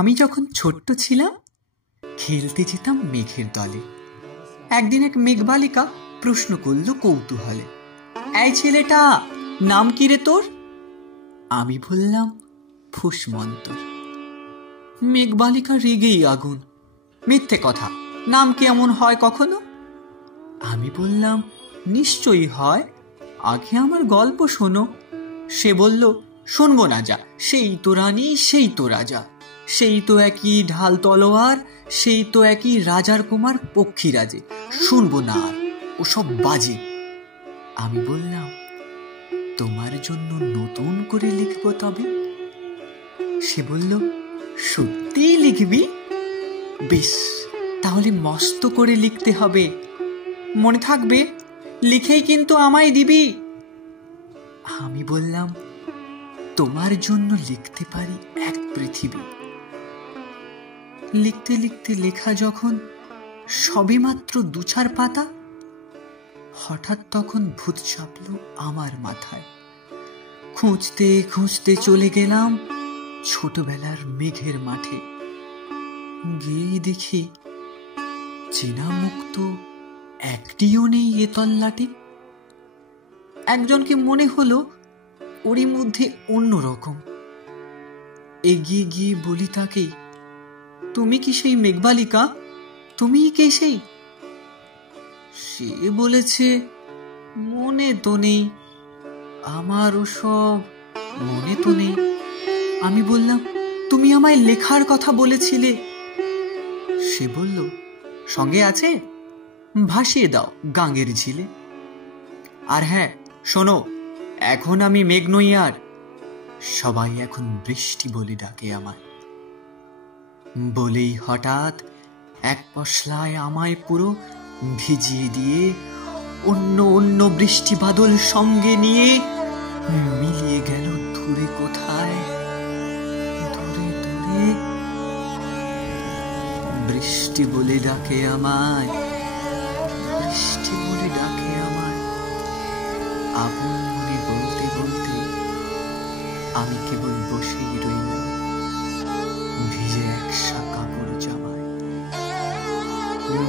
আমি যখন ছোট্ট ছিলাম খেলতে যেতাম মেঘের দলে। একদিন এক মেঘবালিকা প্রশ্ন করল কৌতূহলে, এই ছেলেটা, নাম কি রে তোর? আমি বললাম ফুসমন্তর। মেঘবালিকা রেগেই আগুন, মিথ্যে কথা, নাম কি এমন হয় কখনো? আমি বললাম নিশ্চয়ই হয়, আগে আমার গল্প শোনো। সে বলল, শুনবো না যা, সেই তো রানী, সেই তো রাজা, সেই তো একই ঢাল তলোয়ার, সেই তো একই রাজার কুমার পক্ষীরাজে, শুনবো না আর, ওসব বাজে। আমি বললাম, তোমার জন্য নতুন করে লিখবো তবে। সে বলল, সত্যিই লিখবি? বেশ, তাহলে মস্ত করে লিখতে হবে, মনে থাকবে, লিখেই কিন্তু আমায় দিবি। আমি বললাম, তোমার জন্য লিখতে পারি এক পৃথিবী। লিখতে লিখতে লেখা যখন সবেমাত্র 2-4 পাতা, হঠাৎ তখন ভূত চাপল আমার মাথায়। খুঁজতে খুঁজতে চলে গেলাম ছোটবেলার মেঘের মাঠে। গিয়ে দেখি চেনা মুখ তো একটিও নেই এ তল্লাটে। একজনকে মনে হলো ওরই মধ্যে অন্যরকম। এগিয়ে গিয়ে বলি তাকে, তুমি কি সেই মেঘবালিকা? তুমিই কে সেই? সে বলেছে, মনে তো নেই, আমার ওসব মনে তো নেই। আমি বললাম, তুমি আমায় লেখার কথা বলেছিলে। সে বলল, সঙ্গে আছে, ভাসিয়ে দাও গাঙ্গের ঝিলে। আর হ্যাঁ শোনো, এখন আমি মেঘ নই আর, সবাই এখন বৃষ্টি বলে ডাকে আমায়। বলেই হঠাৎ এক পশলায় আমায় পুরো ভিজিয়ে দিয়ে অন্য অন্য বৃষ্টি বাদল সঙ্গে নিয়ে মিলিয়ে গেল দূরে কোথায়, দূরে দূরে। বৃষ্টি বলে ডাকে আমায়, বৃষ্টি বলে ডাকে আমায়। আপন মনে বলতে বলতে আমি কেবল বসেই রইলাম ভিজে একসা কাপড় জামায়।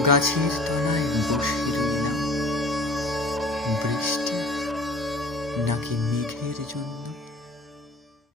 গাছের তলায় বসে রইলাম, বৃষ্টি নাকি মেঘের জন্য।